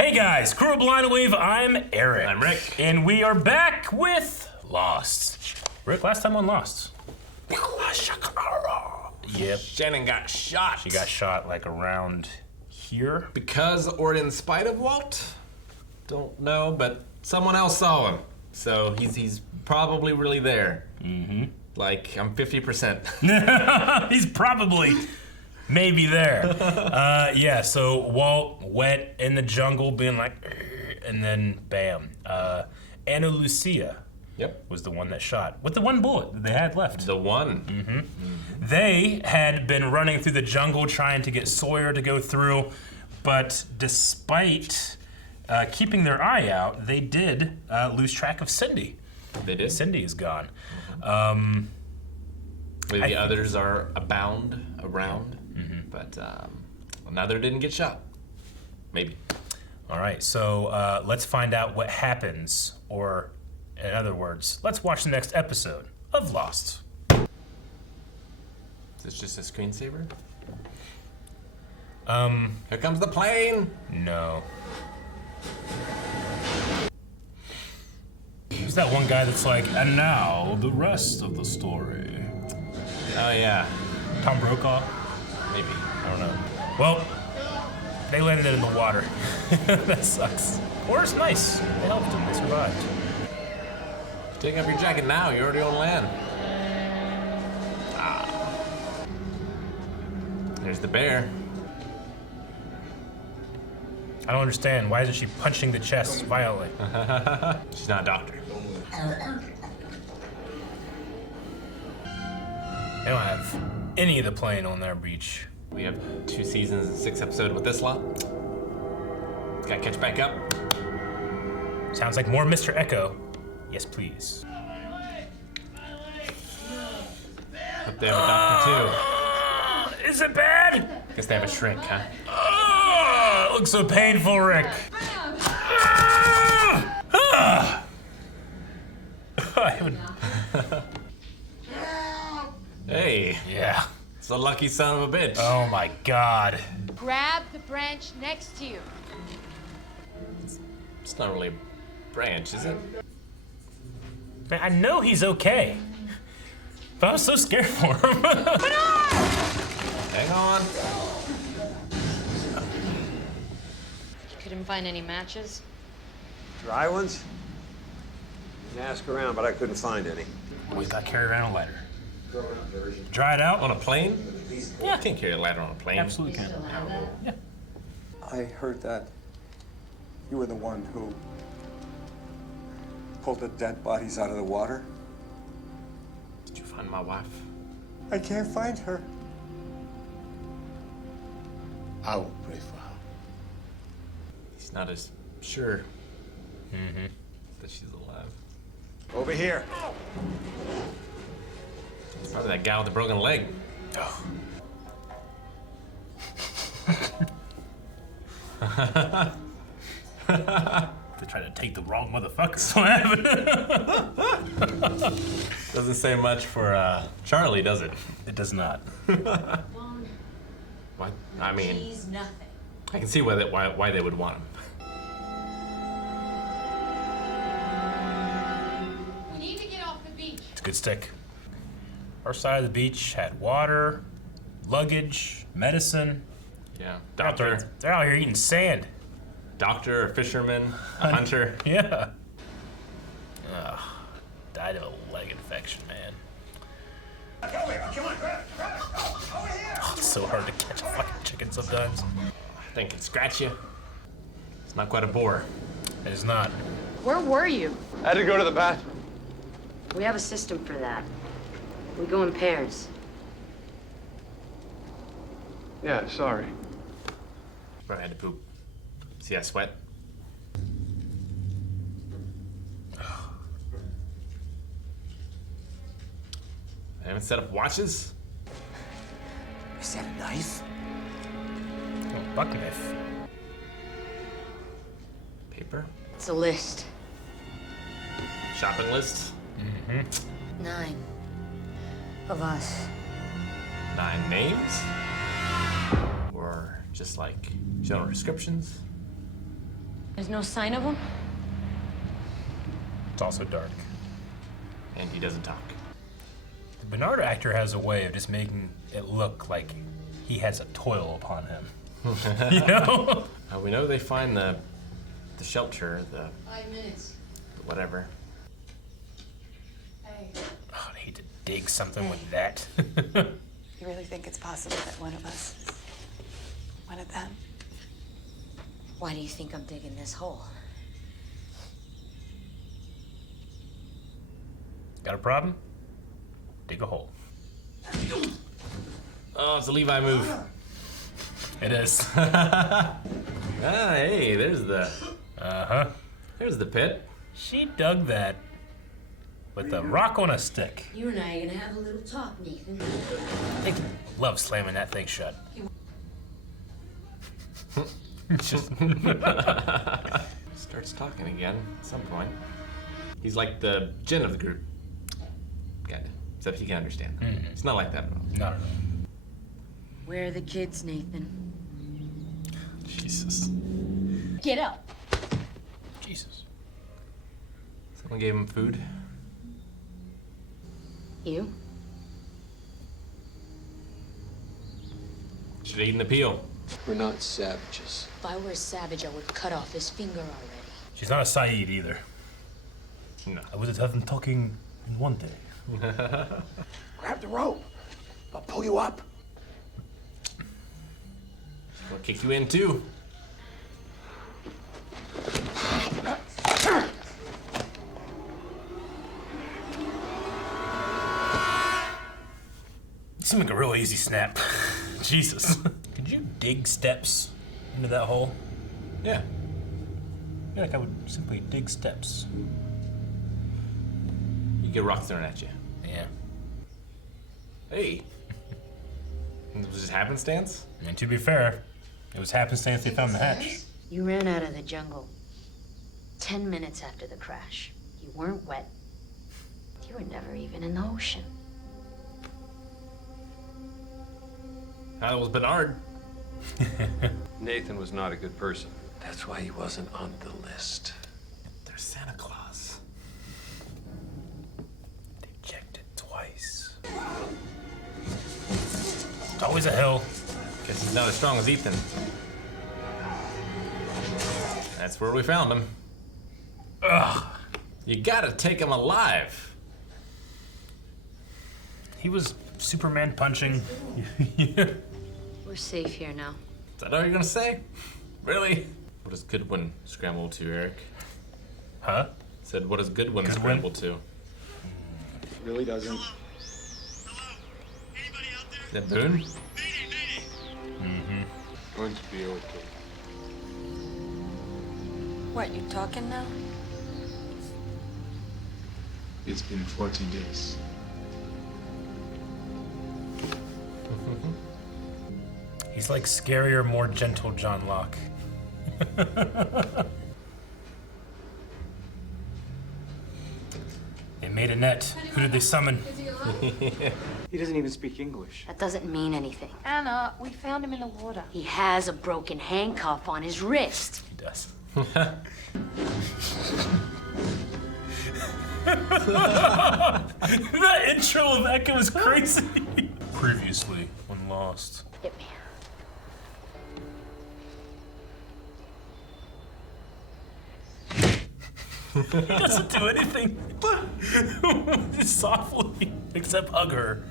Hey guys, Crew of Blind Wave, I'm Eric. I'm Rick. And we are back with Lost. Rick, last time on Lost. Yep. Shannon got shot. She got shot like around here. Because or in spite of Walt? Don't know, but someone else saw him. So he's probably really there. Mm-hmm. Like, I'm 50%. He's probably maybe there. Yeah, so Walt wet in the jungle being like, and then bam. Ana Lucia was the one that shot with the one bullet that they had left. The one. Mm-hmm. They had been running through the jungle trying to get Sawyer to go through, but despite keeping their eye out, they did lose track of Cindy. They did? Cindy is gone. Maybe the others are around, but another didn't get shot. Maybe. All right, so let's find out what happens, or in other words, let's watch the next episode of Lost. Is this just a screensaver? Here Here comes the plane! No. Who's that one guy that's like, and now the rest of the story? Oh, yeah. Tom Brokaw? Maybe. I don't know. Well, they landed in the water. That sucks. Or it's nice. They helped them. They survived. Take off your jacket now. You're already on land. There's the bear. I don't understand. Why isn't she punching the chest violently? She's not a doctor. They don't have any of the plane on their beach. We have 2 seasons and 6 episodes with this lot. Gotta catch back up. Sounds like more Mr. Echo. Yes, please. Hope they have a doctor too. Is it bad? Guess they have a shrink, huh? It looks so painful, Rick. Hey. Yeah. It's a lucky son of a bitch. Oh my God. Grab the branch next to you. It's not really a branch, is it? Man, I know he's okay. But I'm so scared for him. Hang on. You couldn't find any matches? Dry ones? I asked around, but I couldn't find any. Always got to carry around a lighter. Dry it out? On a plane? Yeah. You can't carry a ladder on a plane. Absolutely can. Yeah. I heard that you were the one who pulled the dead bodies out of the water. Did you find my wife? I can't find her. I will pray for her. He's not as sure that she's alive. Over here. It's probably that guy with the broken leg. Oh. They tried to take the wrong motherfucker. Doesn't say much for Charlie, does it? It does not. What? I mean, He's nothing. I can see why they would want him. We need to get off the beach. It's a good stick. Our side of the beach had water, luggage, medicine. Yeah. They're out there- Doctor. They're out here eating sand. Doctor, a fisherman, a hunter. Yeah. Ugh. Died of a leg infection, man. Oh, it's so hard to catch a fucking chicken sometimes. I think it scratch you. It's not quite a boar. It is not. Where were you? I had to go to the bathroom. We have a system for that. We go in pairs. Yeah, sorry. Probably had to poop. See that sweat? I haven't set up watches? Is that a knife? Oh, buck knife. Paper? It's a list. Shopping list? 9 of us. 9 names? Or just like general descriptions? There's no sign of him? It's also dark. And he doesn't talk. The Bernard actor has a way of just making it look like he has a toil upon him. You know? We know they find the shelter, the 5 minutes. whatever. Hey. Oh, I hate to dig something with that. You really think it's possible that one of us is one of them? Why do you think I'm digging this hole? Got a problem? Dig a hole. Oh, it's a Levi move. It is. Hey, there's the there's the pit. She dug that with a rock on a stick. You and I are gonna have a little talk, Nathan. I love slamming that thing shut. Just Starts talking again at some point. He's like the Jin of the group. Good. Except he can understand. It's not like that at all. not at all. Where are the kids, Nathan? Jesus. Get up. Jesus. Someone gave him food. You? Should have eaten the peel. We're not savages. If I were a savage, I would cut off his finger already. She's not a Saeed either. No. I was at heaven talking in one day. Grab the rope. I'll pull you up. We'll kick you in too. It seemed like a real easy snap. Jesus. Could you dig steps into that hole? Yeah. I feel like I would simply dig steps. You get rocks thrown at you. Yeah. Hey. Was this happenstance? And to be fair, it was happenstance they found the hatch. You ran out of the jungle 10 minutes after the crash. You weren't wet. You were never even in the ocean. That was Bernard. Nathan was not a good person. That's why he wasn't on the list. There's Santa Claus. They checked it twice. It's always a hill. Guess he's not as strong as Ethan. That's where we found him. Ugh. You gotta take him alive. He was Superman punching. We're safe here now. Is that all you're gonna say? Really? What does Goodwin scramble to, Eric? Huh? Said, what does Goodwin scramble to? Really doesn't. Is that Boone? Going to be okay. What, you talking now? It's been 14 days. He's like scarier, more gentle John Locke. They made a net. Who did they summon? He doesn't even speak English. That doesn't mean anything. Anna, we found him in the water. He has a broken handcuff on his wrist. He does. That intro of Eka was crazy. Previously on Lost. Hit me. He doesn't do anything. Just softly, except hug her.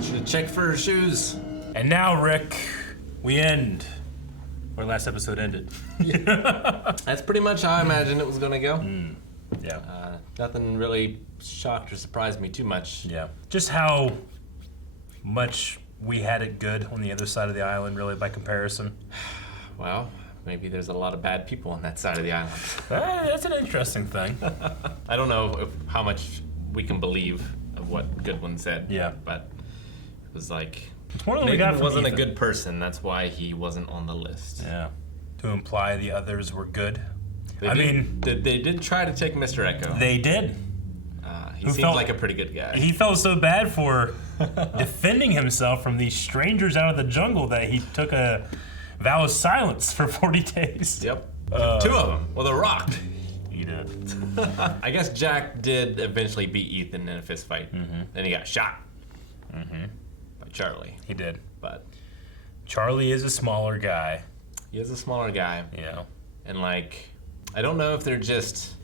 Should have checked for her shoes. And now, Rick, we end where last episode ended. That's pretty much how I imagined it was gonna go. Yeah. Nothing really shocked or surprised me too much. Yeah. Just how much we had it good on the other side of the island, really, by comparison. Well, maybe there's a lot of bad people on that side of the island. That's an interesting thing. I don't know how much we can believe of what Goodwin said. Yeah. But it was like It's more than we got Nathan from wasn't a Ethan. good person. That's why he wasn't on the list. Yeah. To imply the others were good. They did try to take Mr. Echo. They did. He seems like a pretty good guy. He felt so bad for defending himself from these strangers out of the jungle that he took a vow of silence for 40 days. Yep. 2 of them with a rock. He did. I guess Jack did eventually beat Ethan in a fist fight. Then he got shot by Charlie. He did. But Charlie is a smaller guy. he is a smaller guy. Yeah. And like, I don't know if they're just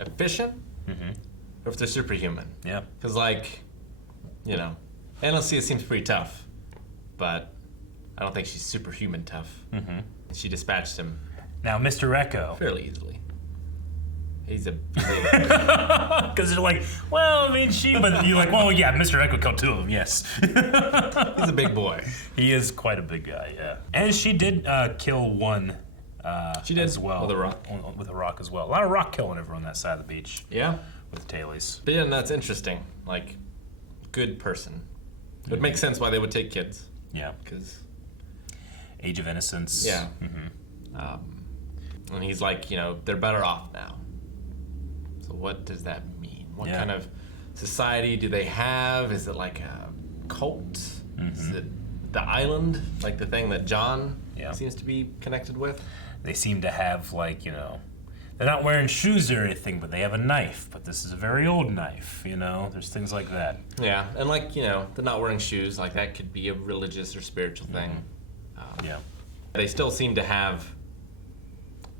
efficient or if they're superhuman. Yeah. Because like, you know, Analcia seems pretty tough, but I don't think she's superhuman tough. She dispatched him Now, Mr. Echo. fairly easily. He's a Because you're like, well, I mean, but you're like, well, yeah, Mr. Echo killed 2 of them, yes. he's a big boy. He is quite a big guy, yeah. And she did kill one She did as well. with a rock. With a rock as well. A lot of rock killing over on that side of the beach Yeah. with the tailies. But yeah, that's interesting. Like, good person. It would make sense why they would take kids. Yeah. Because, Age of Innocence. yeah. And he's like, you know, they're better off now. So what does that mean? What Yeah. kind of society do they have? Is it like a cult? Is it the island? Like the thing that John seems to be connected with? They seem to have, like, you know, they're not wearing shoes or anything, but they have a knife. But this is a very old knife, you know? There's things like that. Yeah, and like, you know, they're not wearing shoes. Like that could be a religious or spiritual thing. Yeah. They still seem to have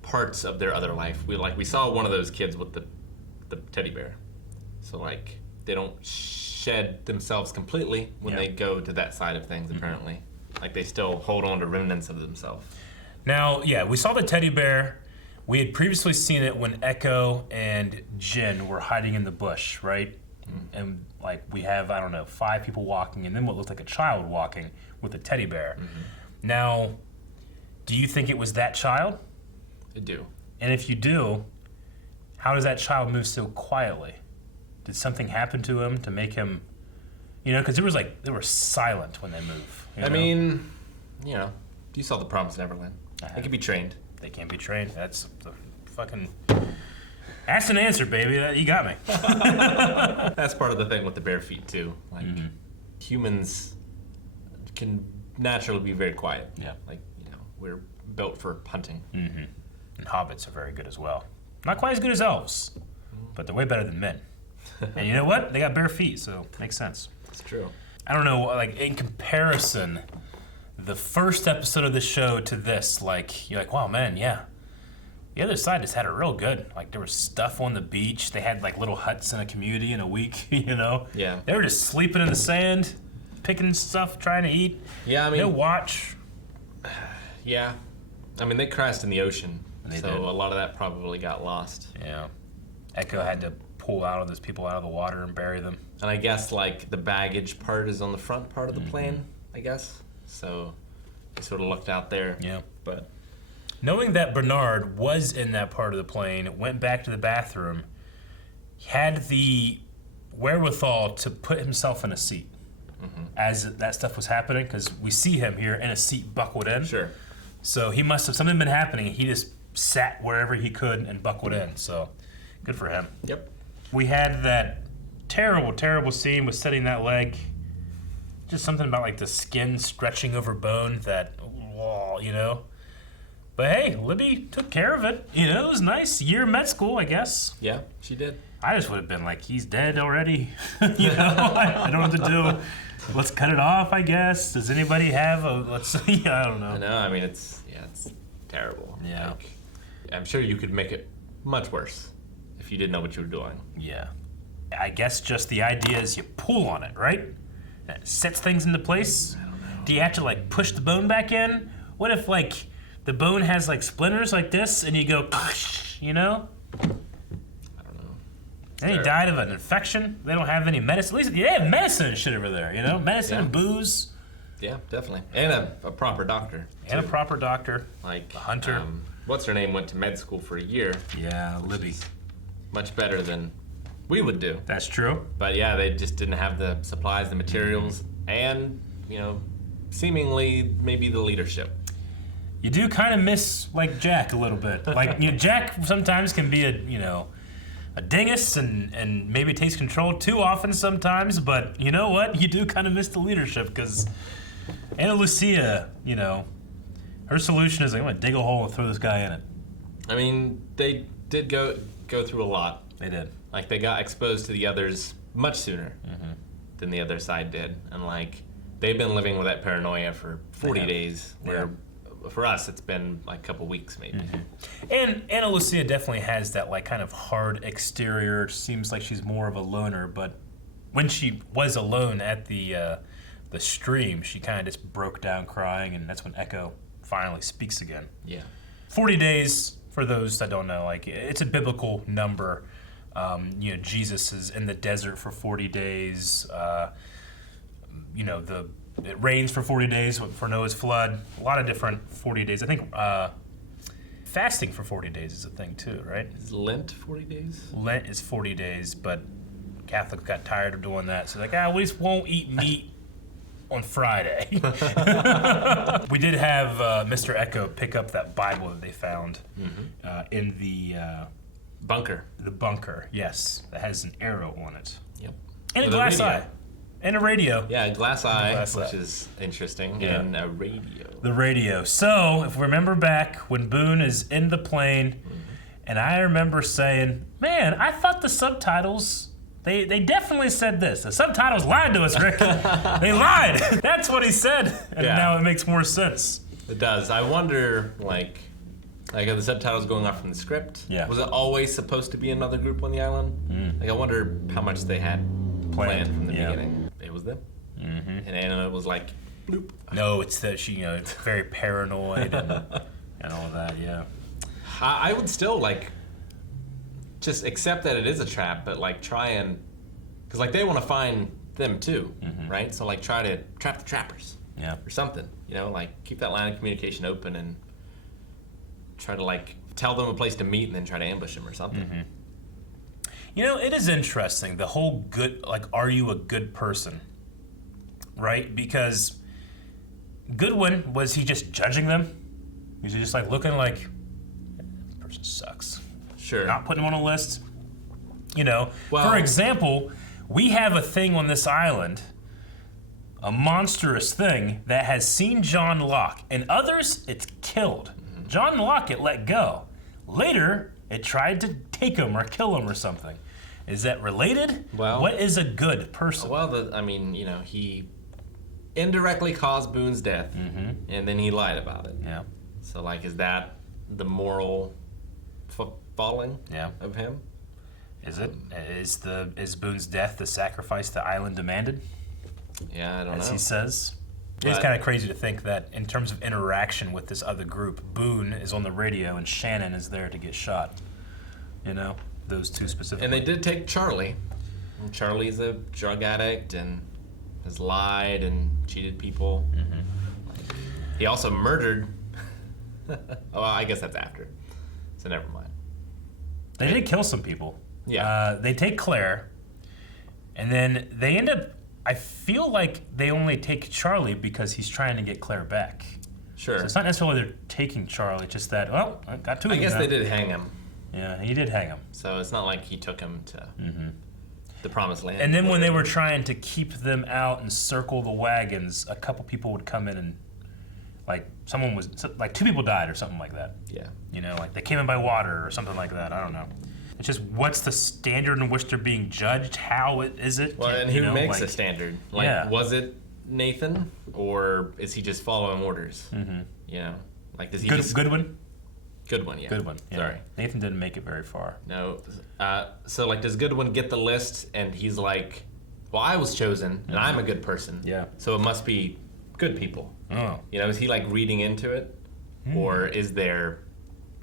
parts of their other life. We saw one of those kids with the teddy bear. So like they don't shed themselves completely when they go to that side of things apparently. Like they still hold on to remnants of themselves. Now, yeah, we saw the teddy bear. We had previously seen it when Echo and Jin were hiding in the bush, right? And like we have, I don't know, 5 people walking and then what looked like a child walking with a teddy bear. Now, do you think it was that child? I do. And if you do, how does that child move so quietly? Did something happen to him to make him, you know, because they were silent when they move. You I know? mean, you know, you saw the Promised Neverland. They can be trained. They can't be trained. That's the fucking. Asked and answered, baby. You got me. That's part of the thing with the bare feet too. Like humans can naturally be very quiet. Yeah. Like, you know, we're built for hunting. And hobbits are very good as well. Not quite as good as elves, but they're way better than men. And you know what? They got bare feet, so makes sense. It's true. I don't know, like in comparison, the first episode of the show to this, like you're like, wow, man, yeah. The other side just had it real good. Like there was stuff on the beach. They had like little huts in a community in a week, you know? Yeah. They were just sleeping in the sand, picking stuff, trying to eat. Yeah, I mean, No watch. yeah. I mean, they crashed in the ocean, They so did. a lot of that probably got lost. Yeah. Echo had to pull out of those people out of the water and bury them. And I guess like the baggage part is on the front part of the plane, I guess. So they sort of looked out there. Yeah. But Knowing that Bernard was in that part of the plane, went back to the bathroom, had the wherewithal to put himself in a seat as that stuff was happening, because we see him here in a seat buckled in. sure. So he must have, something been happening, and he just sat wherever he could and buckled in. So good for him. Yep. We had that terrible, terrible scene with setting that leg. Just something about like the skin stretching over bone that, you know. But hey, Libby took care of it. You know, it was nice. Year med school, I guess. Yeah, she did. I just would have been like, he's dead already. You know, I don't know what to do. Let's cut it off, I guess. Does anybody have a, let's see, I don't know. I know, I mean, it's terrible. Yeah. Like, I'm sure you could make it much worse if you didn't know what you were doing. Yeah. I guess just the idea is you pull on it, right? And it sets things into place. I don't know. Do you have to like push the bone back in? What if like the bone has like splinters like this and you go, you know? I don't know. And he died of an infection. They don't have any medicine. At least they have medicine and shit over there, you know? Medicine and booze. Yeah, definitely. And a proper doctor. And a proper doctor. Like a hunter. What's her name went to med school for a year. Yeah, Libby. Much better than we would do. That's true. But yeah, they just didn't have the supplies, the materials, and seemingly maybe the leadership. You do kind of miss like Jack a little bit. Like Jack sometimes can be a dingus and maybe takes control too often sometimes. But you know what? You do kind of miss the leadership because Ana Lucia, her solution is like, I'm gonna dig a hole and throw this guy in it. I mean, they did go through a lot. They did. Like they got exposed to the others much sooner than the other side did, and like they've been living with that paranoia for 40 days. Where for us, it's been like a couple weeks maybe. And Ana Lucia definitely has that like kind of hard exterior. Seems like she's more of a loner, but when she was alone at the stream, she kind of just broke down crying, and that's when Echo finally speaks again. Yeah. 40 days, for those that don't know, like it's a biblical number. Jesus is in the desert for 40 days. It rains for 40 days for Noah's flood. A lot of different 40 days. I think fasting for 40 days is a thing too, right? Is Lent 40 days? Lent is 40 days, but Catholics got tired of doing that. So we just won't eat meat on Friday. We did have Mr. Echo pick up that Bible that they found in the bunker. The bunker, yes. That has an arrow on it. Yep. And a glass eye. And a radio. Yeah, a glass eye, which is interesting, and a radio. The radio. So, if we remember back when Boone is in the plane, and I remember saying, man, I thought the subtitles, they definitely said this. The subtitles lied to us, Rick. They lied. That's what he said. And now it makes more sense. It does. I wonder, like are the subtitles going off from the script? Yeah. Was it always supposed to be another group on the island? Like, I wonder how much they had planned from the beginning. It was them. And Anna was like, bloop. No, it's that she, very paranoid and all of that, yeah. I would still, like, just accept that it is a trap, but, like, try and, because, like, they want to find them, too, right? So, like, try to trap the trappers. Yeah. Or something, like, keep that line of communication open and try to, like, tell them a place to meet and then try to ambush them or something. It is interesting, the whole good, like, are you a good person? Right? Because Goodwin, was he just judging them? Was he just, like, looking like, this person sucks? Sure. Not putting him on a list? Well, for example, we have a thing on this island, a monstrous thing, that has seen John Locke. And others, it's killed. John Locke, it let go. Later, it tried to take him or kill him or something. Is that related? Well, what is a good person? Well, he indirectly caused Boone's death, and then he lied about it. Yeah. So, like, is that the moral falling of him? Is it? Is Boone's death the sacrifice the island demanded? Yeah, I don't know. As he says. It's kind of crazy to think that in terms of interaction with this other group, Boone is on the radio and Shannon is there to get shot. Those two specifically. And they did take Charlie. And Charlie's a drug addict and has lied and cheated people. He also murdered. Well, I guess that's after. So never mind. They did kill some people. Yeah. They take Claire, and then they end up. I feel like they only take Charlie because he's trying to get Claire back. Sure. So it's not necessarily they're taking Charlie, just that, well, I got two of them. I guess now. they did hang him. Yeah, he did hang him. So it's not like he took him to the promised land. And then when they were trying to keep them out and circle the wagons, a couple people would come in and, two people died or something like that. Yeah. Like they came in by water or something like that. I don't know. It's just what's the standard in which they're being judged? How is it? Well, and who makes a standard? Was it Nathan, or is he just following orders? Like does he Goodwin? Goodwin, yeah. Goodwin. Yeah. Sorry. Nathan didn't make it very far. No. So like, does Goodwin get the list and he's like, well, I was chosen and I'm a good person. Yeah. So it must be good people. Oh. Is he like reading into it, or is there?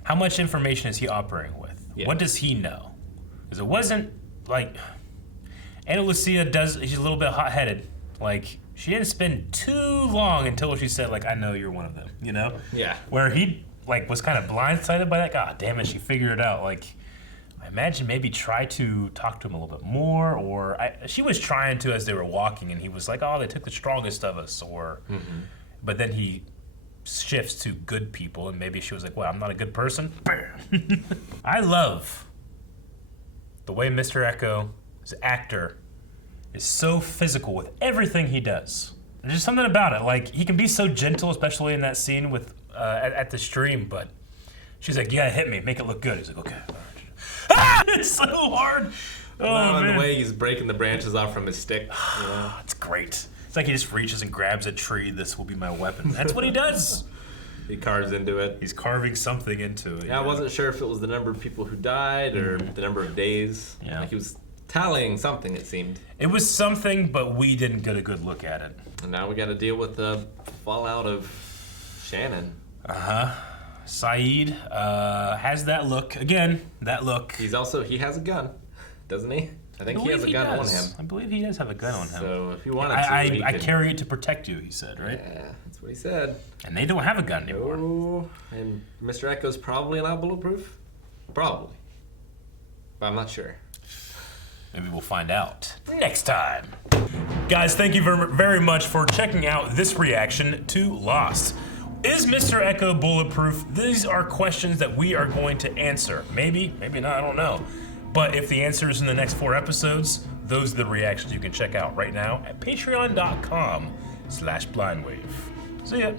How much information is he operating with? Yeah. What does he know? Because it wasn't like Ana Lucia she's a little bit hot-headed. Like she didn't spend too long until she said like, I know you're one of them. Yeah. Where he was kind of blindsided by that. God damn it, she figured it out. Like, I imagine maybe try to talk to him a little bit more, or she was trying to as they were walking, and he was like, "Oh, they took the strongest of us," or. But then he shifts to good people, and maybe she was like, "Well, I'm not a good person." I love the way Mr. Echo, his actor, is so physical with everything he does. There's just something about it. Like, he can be so gentle, especially in that scene with at the stream, but she's like, "Yeah, hit me, make it look good." He's like, "Okay." Ah! It's so hard. Oh, man. The way he's breaking the branches off from his stick. You know? It's great. It's like he just reaches and grabs a tree. This will be my weapon. That's what he does. He carves into it. He's carving something into it. Yeah, I wasn't sure if it was the number of people who died or the number of days. Yeah. Like he was tallying something, it seemed. It was something, but we didn't get a good look at it. And now we got to deal with the fallout of Shannon. Saeed has that look. Again, that look. He has a gun, doesn't he? I think he has a gun on him. I believe he does have a gun on him. So if he wanted to, I carry it to protect you, he said, right? Yeah, that's what he said. And they don't have a gun anymore. Oh, and Mr. Echo's probably not bulletproof? Probably. But I'm not sure. Maybe we'll find out next time. Guys, thank you very much for checking out this reaction to Lost. Is Mr. Echo bulletproof? These are questions that we are going to answer. Maybe, maybe not, I don't know. But if the answer is in the next 4 episodes, those are the reactions you can check out right now at patreon.com/blindwave. See ya.